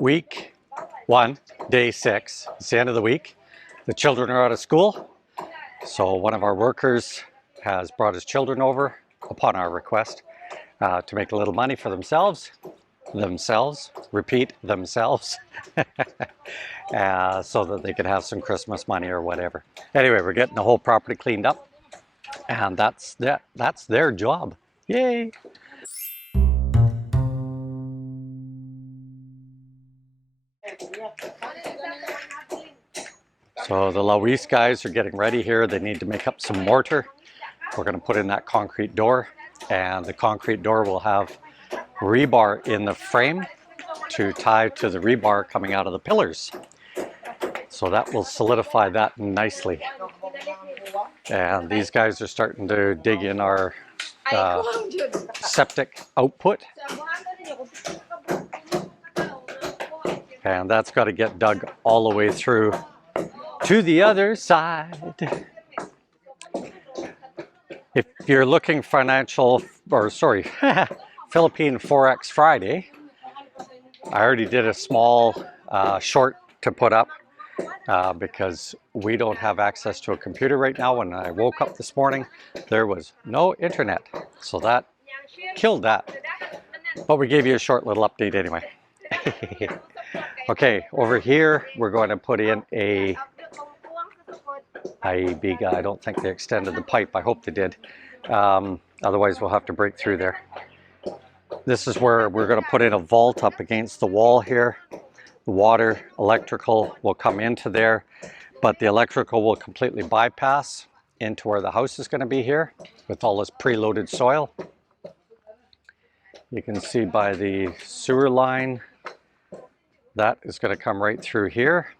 week 1, day 6. It's the end of the week. The children are out of school. So one of our workers has brought his children over upon our request to make a little money for themselves, repeat, themselves, so that they could have some Christmas money or whatever. Anyway, we're getting the whole property cleaned up, and that's their job. Yay! So the Luis guys are getting ready here. They need to make up some mortar. We're going to put in that concrete door, and the concrete door will have rebar in the frame to tie to the rebar coming out of the pillars. So that will solidify that nicely. And these guys are starting to dig in our septic output. And that's got to get dug all the way through to the other side. If you're looking Philippine Forex Friday, I already did a small short to put up because we don't have access to a computer right now. When I woke up this morning, there was no internet. So that killed that. But we gave you a short little update anyway. Okay, over here, we're going to put in a biga. I don't think they extended the pipe. I hope they did. Otherwise, we'll have to break through there. This is where we're going to put in a vault up against the wall here. The water, electrical will come into there, but the electrical will completely bypass into where the house is going to be here with all this preloaded soil. You can see by the sewer line, that is going to come right through here,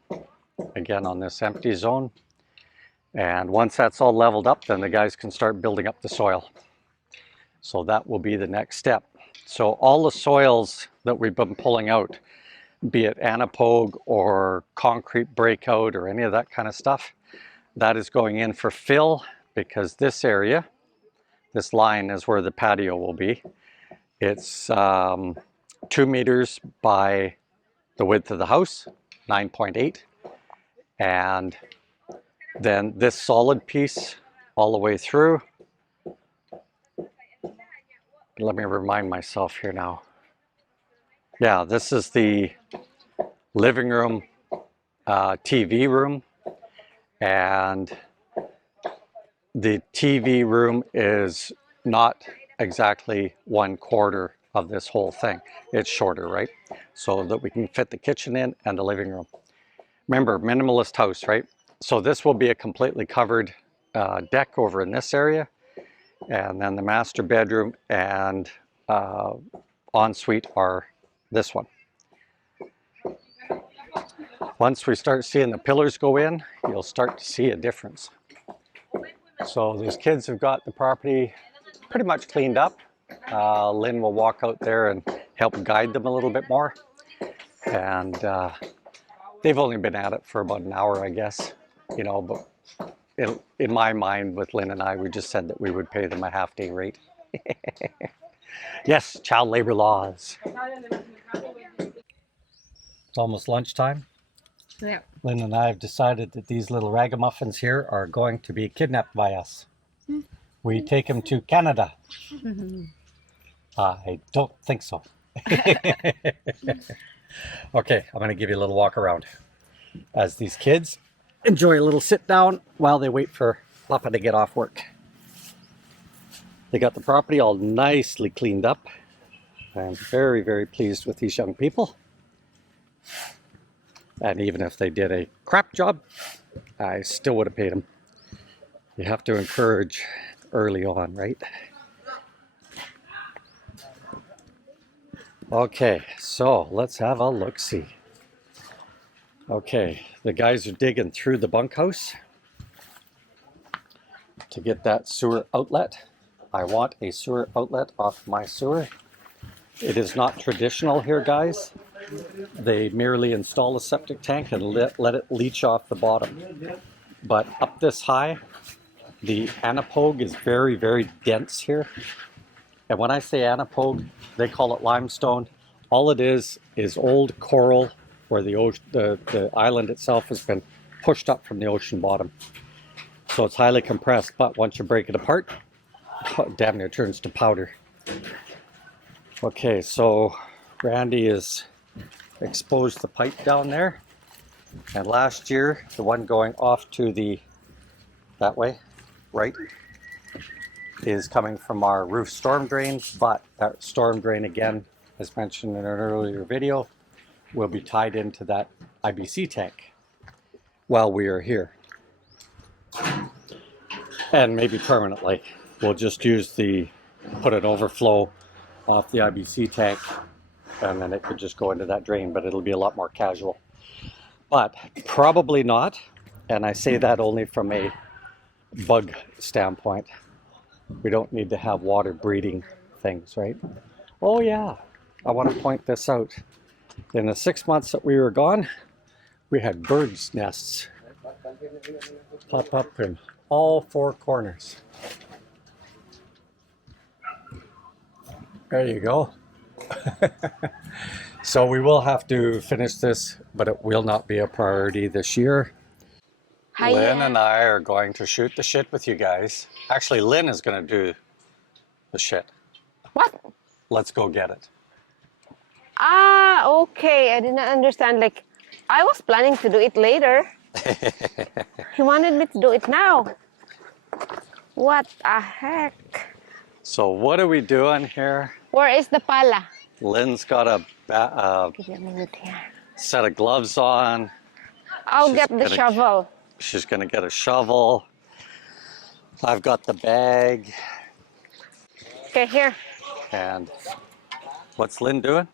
again on this empty zone. And once that's all leveled up, then the guys can start building up the soil. So that will be the next step. So all the soils that we've been pulling out, be it anapogue or concrete breakout or any of that kind of stuff, that is going in for fill, because this area, this line is where the patio will be. It's 2 meters by the width of the house, 9.8. And then this solid piece all the way through. Let me remind myself here now. Yeah, this is the living room, TV room, and the TV room is not exactly 1/4 of this whole thing. It's shorter, right? So that we can fit the kitchen in and the living room. Remember, minimalist house, right? So this will be a completely covered deck over in this area, and then the master bedroom and ensuite are this one. Once we start seeing the pillars go in, you'll start to see a difference. So these kids have got the property pretty much cleaned up. Lynn will walk out there and help guide them a little bit more. And they've only been at it for about an hour, I guess. You know, but in my mind with Lynn and I, we just said that we would pay them a half-day rate. Yes, child labor laws. It's almost lunchtime. Yeah. Lynn and I have decided that these little ragamuffins here are going to be kidnapped by us. We take them to Canada. I don't think so. Okay, I'm going to give you a little walk around as these kids enjoy a little sit down while they wait for Papa to get off work. They got the property all nicely cleaned up. I'm very, very pleased with these young people. And even if they did a crap job, I still would have paid them. You have to encourage early on, right? Okay, so let's have a look-see. Okay, the guys are digging through the bunkhouse to get that sewer outlet. I want a sewer outlet off my sewer. It is not traditional here, guys. They merely install a septic tank and let it leach off the bottom. But up this high, the anapogue is very, very dense here. And when I say anapogue, they call it limestone. All it is old coral where the island itself has been pushed up from the ocean bottom. So it's highly compressed, but once you break it apart, damn near turns to powder. Okay, so Randy has exposed the pipe down there. And last year, the one going off to that way, right, is coming from our roof storm drain, but that storm drain, again, as mentioned in an earlier video, will be tied into that IBC tank while we are here. And maybe permanently. We'll just put an overflow off the IBC tank, and then it could just go into that drain, but it'll be a lot more casual. But probably not, and I say that only from a bug standpoint. We don't need to have water breeding things, right? Oh yeah, I want to point this out. In the 6 months that we were gone, we had birds' nests pop up in all four corners. There you go. So we will have to finish this, but it will not be a priority this year. Hi, Lynn and I are going to shoot the shit with you guys. Actually, Lynn is going to do the shit. What? Let's go get it. Ah, okay. I did not understand. Like, I was planning to do it later. He wanted me to do it now. What the heck? So what are we doing here? Where is the pala? Lynn's got a Give me a minute here. set of gloves on. I'll She's get the gonna- shovel. She's going to get a shovel. I've got the bag. Okay, here. And what's Lynn doing?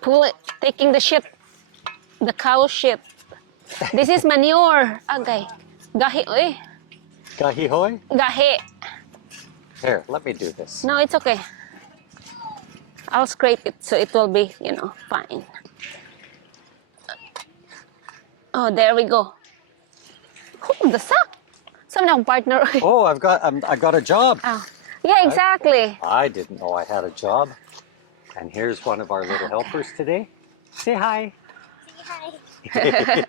Pull it. Taking the shit. The cow shit. This is manure. Okay. Gahi, oy. Gahi hoy? Gahi. Here, let me do this. No, it's okay. I'll scrape it so it will be, fine. Oh, there we go. Oh, the sack. Some now partner. Oh, I got a job. Oh. Yeah, exactly. I didn't know I had a job. And here's one of our little helpers today. Say hi. Hi.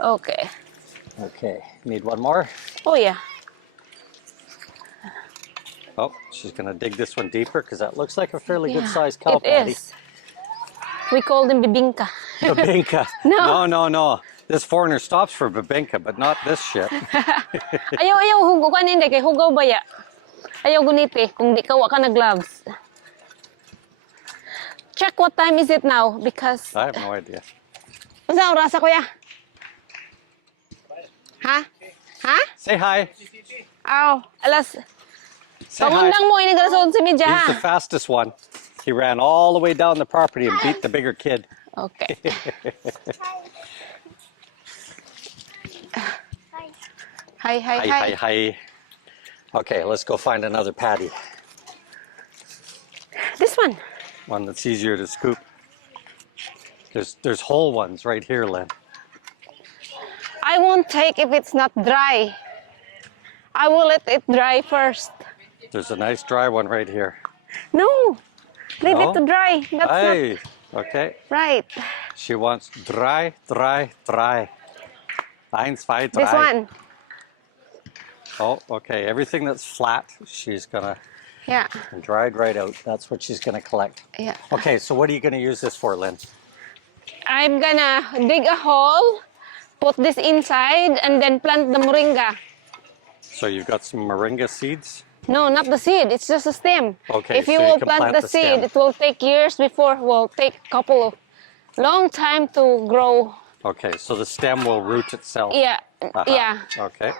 Okay. Okay, need one more? Oh, yeah. Oh, she's gonna dig this one deeper because that looks like a fairly Yeah, good sized cow it patty. is. We call them bibingka. Babinka. No. No. This foreigner stops for babinka, but not this shit. Ayaw, hugo ka hindi kay hugaw ba ya? Ayaw guniti kung di ka wa ka na gloves. Check what time is it now because I have no idea. unsa oras kuya? Ha? Ha? Say hi. Aw, alas. Say hi. Pangundang mo ini alas 11:30 He's the ha. fastest one. He ran all the way down the property and beat the bigger kid. Okay. Hi. Hi. Okay, let's go find another patty. This one. One that's easier to scoop. There's whole ones right here, Lynn. I won't take if it's not dry. I will let it dry first. There's a nice dry one right here. No, leave No? it to dry. That's Hey, okay. not right. She wants dry. Eins, zwei, drei. This one. Oh, okay. Everything that's flat, she's gonna Yeah. dried right out. That's what she's gonna collect. Yeah. Okay, so what are you gonna use this for, Lynn? I'm gonna dig a hole, put this inside, and then plant the moringa. So you've got some moringa seeds? No, not the seed. It's just a stem. Okay, If you so you will can plant plant the the seed, stem. it will take years before. Will take long time to grow. Okay, so the stem will root itself. Yeah. Uh-huh. Yeah. Okay.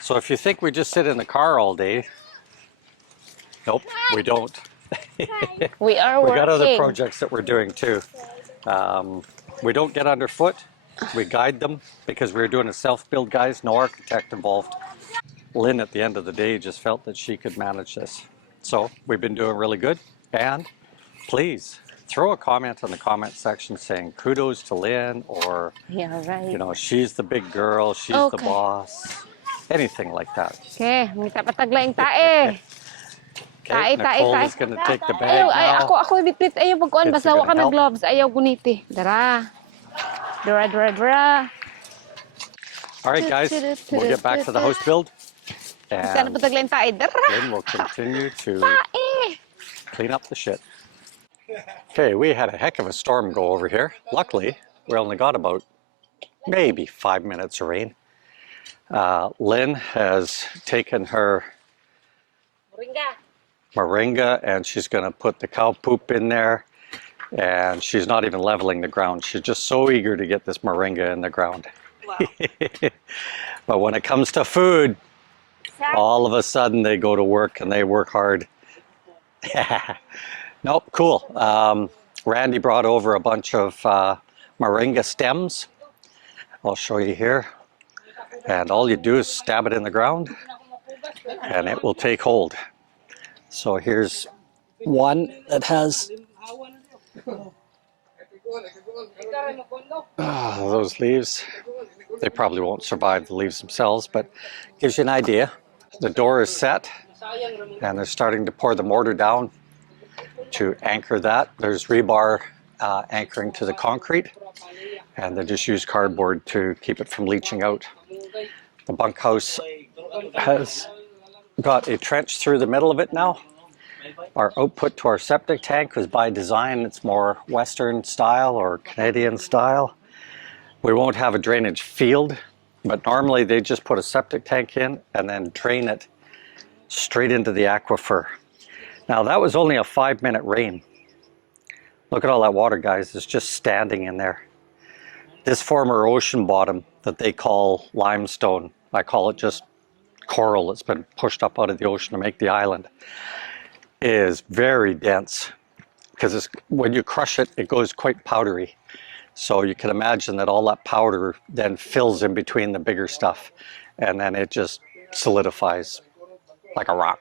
So if you think we just sit in the car all day, nope, we don't. We are We working. got other projects that we're doing too. We don't get underfoot. We guide them because we're doing a self-build, guys. No architect involved. Lynn, at the end of the day, just felt that she could manage this. So we've been doing really good. And please throw a comment in the comment section saying kudos to Lynn, or Yeah, right. she's the big girl, she's the Okay. boss. anything like that. Okay, mita pataglaing tae. Okay, Tae, tae, Nicole tae. is going to take the Ayaw, bag ay, now. ako bitbit. Ayaw pagkuhan. Kids are Basawa gonna ka na help. gloves. Ayaw guniti. Dara. Dara, dara, dara. All right, guys, we'll get back to the house build, Sana and pataglaing tae. Dara. Lynn will continue to Tae. clean up the shit. Okay, we had a heck of a storm go over here. Luckily, we only got about maybe 5 minutes of rain. Lynn has taken her moringa and she's going to put the cow poop in there, and she's not even leveling the ground. She's just so eager to get this moringa in the ground. Wow. But when it comes to food, all of a sudden they go to work and they work hard. Nope, cool. Randy brought over a bunch of moringa stems. I'll show you here. And all you do is stab it in the ground and it will take hold. So here's one that has those leaves. They probably won't survive the leaves themselves, but gives you an idea. The door is set and they're starting to pour the mortar down to anchor that. There's rebar anchoring to the concrete, and they just use cardboard to keep it from leaching out. The bunkhouse has got a trench through the middle of it now. Our output to our septic tank was by design. It's more Western style or Canadian style. We won't have a drainage field, but normally they just put a septic tank in and then drain it straight into the aquifer. Now that was only a 5-minute rain. Look at all that water, guys. It's just standing in there. This former ocean bottom that they call limestone, I call it just coral that's been pushed up out of the ocean to make the island, is very dense because when you crush it, it goes quite powdery. So you can imagine that all that powder then fills in between the bigger stuff, and then it just solidifies like a rock.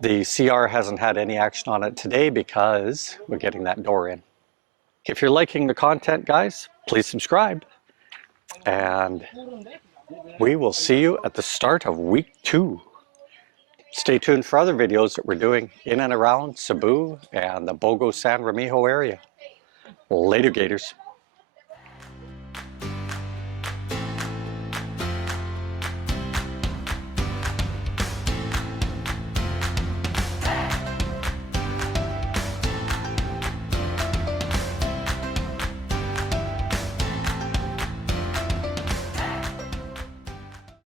The CR hasn't had any action on it today because we're getting that door in. If you're liking the content, guys, please subscribe. And we will see you at the start of week 2. Stay tuned for other videos that we're doing in and around Cebu and the Bogo San Ramijo area. Later, Gators.